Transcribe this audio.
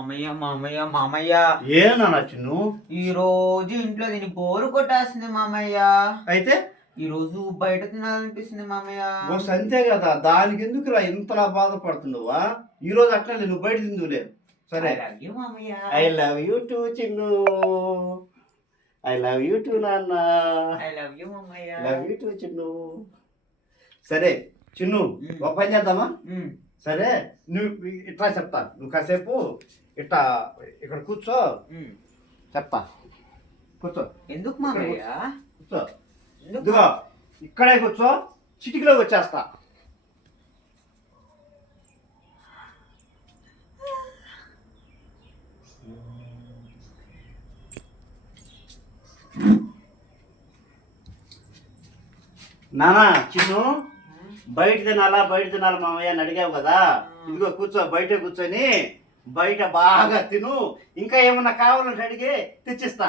మామయ్య ఏనా చిన్ను ఈ రోజు ఇంట్లో తిని బోరు కొట్టేస్తుంది మామయ్య. అయితే ఈ రోజు బయట తినాలనిపిస్తుంది మామయ్య. బస్ అంతే కదా, దానికి ఎందుకురా ఇంతలా బాధపడుతున్నావా? ఈ రోజు అట్లా నువ్వు బయట తిందులే. సరే, మామయ్య. I love you two Chinnu, I love you two నాన్న, ఐ లవ్ యూ మామయ్య. Love you two Chinnu. సరే చిన్ను, ఒక పని చేద్దామా? సరే, నువ్వు ఇట్లా చెప్తా, నువ్వు కాసేపు ఇట్లా ఇక్కడ కూర్చో, చెప్తా. కూర్చో. ఎందుకు మామయ్య? కూర్చో. ఇదిగో ఇక్కడే కూర్చో, చిటికలోకి వచ్చేస్తా. నానా చిన్ను, బయట తినాలా మామయ్య అని అడిగావు కదా, ఇదిగో కూర్చో, బయట కూర్చొని బయట బాగా తిను. ఇంకా ఏమన్నా కావాలంటే అడిగి తెచ్చిస్తా.